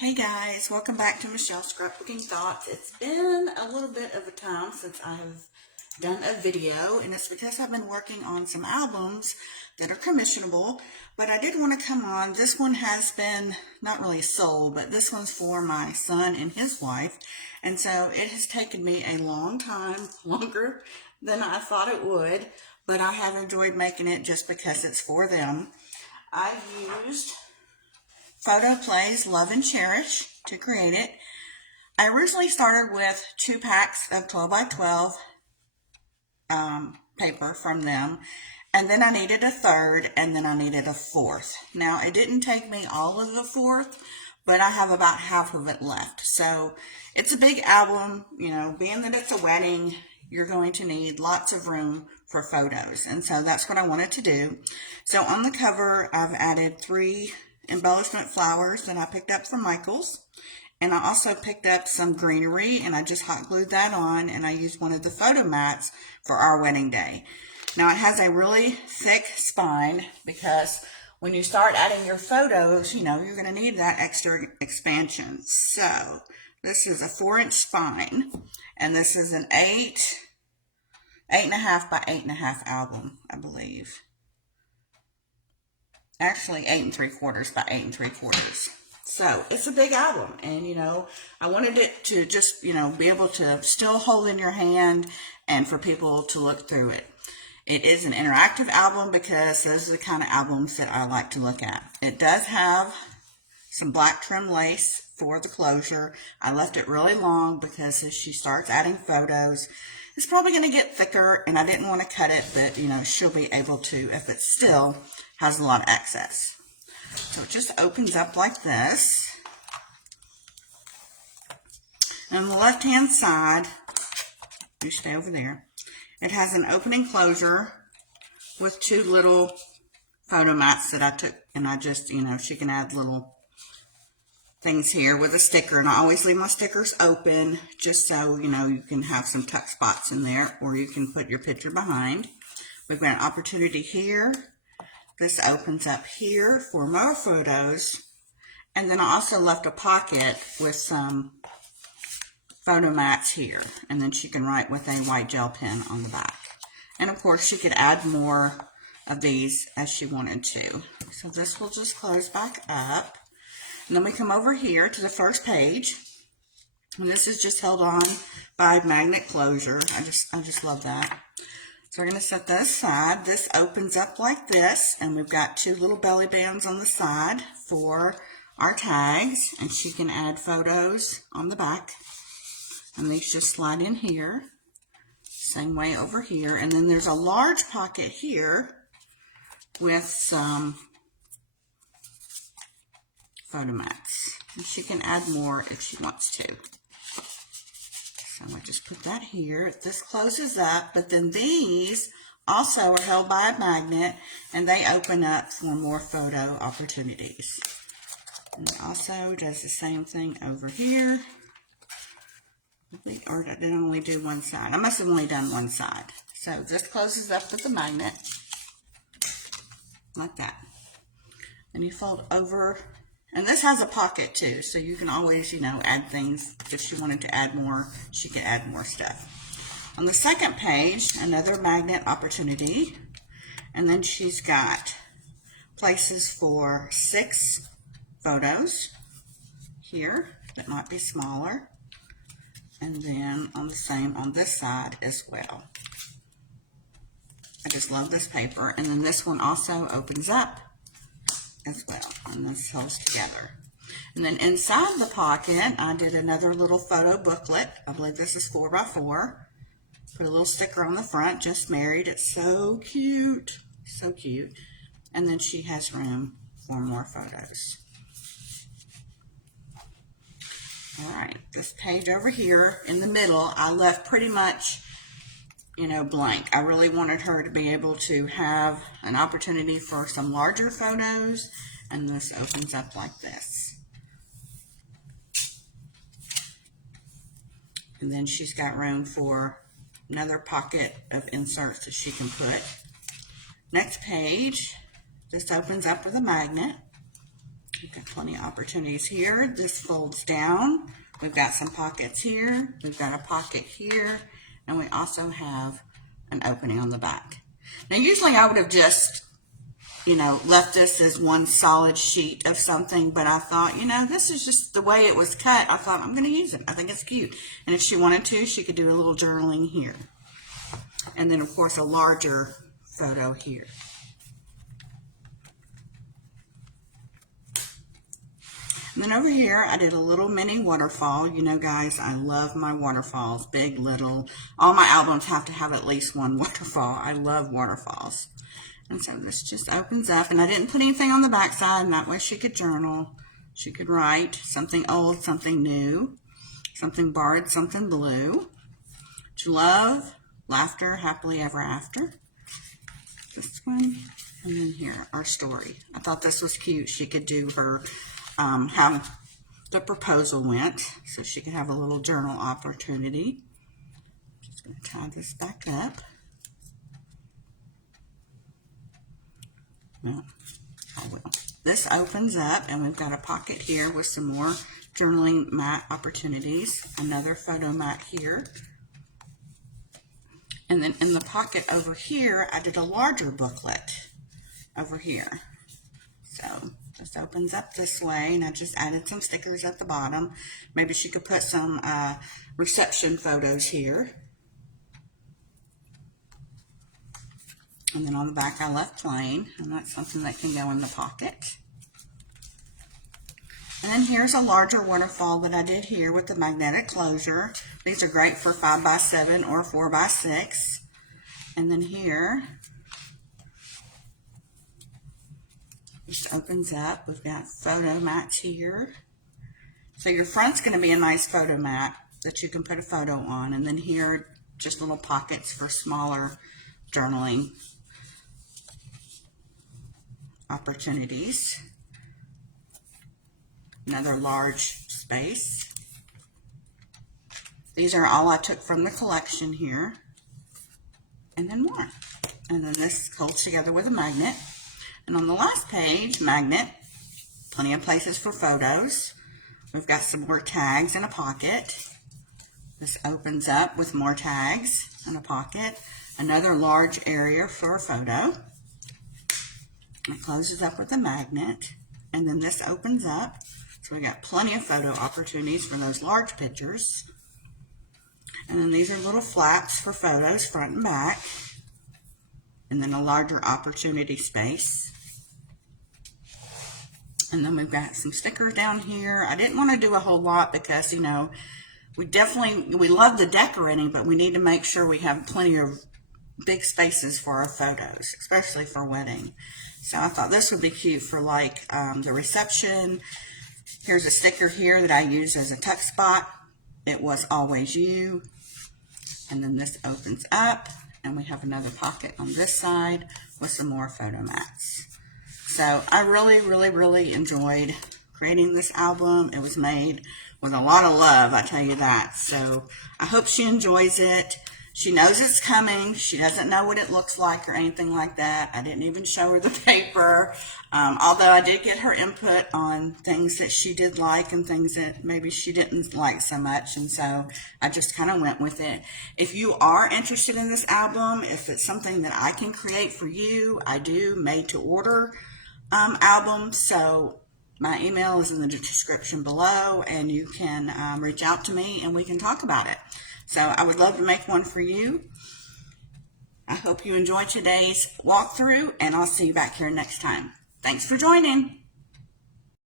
Hey guys, welcome back to Michelle's Scrapbooking Thoughts. It's been a little bit of a time since I've done a video, and it's because I've been working on some albums that are commissionable, but I did want to come on. This one has been not really sold, but this one's for my son and his wife, and so it has taken me a long time, longer than I thought it would, but I have enjoyed making it just because it's for them. I used Photoplay's Love and Cherish to create it. I originally started with 2 packs of 12 by 12 paper from them, and then I needed a third, and then I needed a fourth. Now, it didn't take me all of the fourth, but I have about half of it left. So it's a big album, being that it's a wedding, you're going to need lots of room for photos, and so that's what I wanted to do. So on the cover, I've added 3 embellishment flowers that I picked up from Michael's, and I also picked up some greenery, and I just hot glued that on, and I used one of the photo mats for our wedding day. Now it has a really thick spine because when you start adding your photos, you're going to need that extra expansion. So this is a 4-inch spine, and this is an 8.5 by 8.5 album, I believe. Actually 8 3/4 by 8 3/4. So it's a big album, and I wanted it to just be able to still hold in your hand and for people to look through it. It is an interactive album because those are the kind of albums that I like to look at. It does have some black trim lace for the closure. I left it really long because as she starts adding photos, it's probably going to get thicker, and I didn't want to cut it, but she'll be able to if it still has a lot of excess. So it just opens up like this. And on the left hand side, you stay over there, it has an opening closure with 2 little photo mats that I took, and I just, she can add little things here with a sticker, and I always leave my stickers open just so you can have some tuck spots in there, or you can put your picture behind. We've got an opportunity here. This opens up here for more photos, and then I also left a pocket with some photo mats here, and then she can write with a white gel pen on the back. And of course she could add more of these as she wanted to. So this will just close back up. And then we come over here to the first page, and this is just held on by magnet closure. I just love that. So we're going to set that aside. This opens up like this, and we've got 2 little belly bands on the side for our tags, and she can add photos on the back. And these just slide in here. Same way over here. And then there's a large pocket here with some photo mats, and she can add more if she wants to. So I just put that here. This closes up, but then these also are held by a magnet, and they open up for more photo opportunities. And it also does the same thing over here. Or did I only do one side? I must have only done one side. So this closes up with the magnet like that. And you fold over. And this has a pocket too, so you can always, add things. If she wanted to add more, she could add more stuff. On the second page, another magnet opportunity. And then she's got places for 6 photos here that might be smaller. And then on the same on this side as well. I just love this paper. And then this one also opens up as well, and this holds together. And then inside the pocket, I did another little photo booklet. I believe this is 4 by 4. Put a little sticker on the front, just married. It's so cute, so cute. And then she has room for more photos. All right, this page over here in the middle, I left pretty much blank. I really wanted her to be able to have an opportunity for some larger photos, and this opens up like this. And then she's got room for another pocket of inserts that she can put. Next page, this opens up with a magnet. We've got plenty of opportunities here. This folds down. We've got some pockets here. We've got a pocket here. And we also have an opening on the back. Now, usually I would have just, left this as one solid sheet of something, but I thought, this is just the way it was cut. I thought, I'm going to use it. I think it's cute. And if she wanted to, she could do a little journaling here. And then, of course, a larger photo here. And then over here, I did a little mini waterfall. Guys, I love my waterfalls, big, little. All my albums have to have at least one waterfall. I love waterfalls. And so this just opens up, and I didn't put anything on the back side, and that way she could journal. She could write something old, something new, something borrowed, something blue. To love, laughter, happily ever after. This one, and then here, our story. I thought this was cute. She could do her, how the proposal went, so she could have a little journal opportunity. Just going to tie this back up. Well, I will. This opens up, and we've got a pocket here with some more journaling mat opportunities. Another photo mat here. And then in the pocket over here, I did a larger booklet over here. So this opens up this way, and I just added some stickers at the bottom. Maybe she could put some reception photos here. And then on the back, I left plain, and that's something that can go in the pocket. And then here's a larger waterfall that I did here with the magnetic closure. These are great for 5x7 or 4x6. And then here, just opens up. We've got photo mats here. So your front's going to be a nice photo mat that you can put a photo on. And then here, just little pockets for smaller journaling opportunities. Another large space. These are all I took from the collection here. And then more. And then this holds together with a magnet. And on the last page, magnet, plenty of places for photos. We've got some more tags in a pocket. This opens up with more tags in a pocket. Another large area for a photo. It closes up with a magnet. And then this opens up. So we got plenty of photo opportunities for those large pictures. And then these are little flaps for photos, front and back. And then a larger opportunity space. And then we've got some stickers down here. I didn't want to do a whole lot because, we love the decorating, but we need to make sure we have plenty of big spaces for our photos, especially for wedding. So I thought this would be cute for like the reception. Here's a sticker here that I use as a tuck spot. It was always you. And then this opens up, and we have another pocket on this side with some more photo mats. So I really, really, really enjoyed creating this album. It was made with a lot of love, I tell you that. So I hope she enjoys it. She knows it's coming. She doesn't know what it looks like or anything like that. I didn't even show her the paper, although I did get her input on things that she did like and things that maybe she didn't like so much, and so I just kind of went with it. If you are interested in this album, if it's something that I can create for you, I do made-to-order albums, so my email is in the description below, and you can reach out to me and we can talk about it. So I would love to make one for you. I hope you enjoyed today's walkthrough, and I'll see you back here next time. Thanks for joining.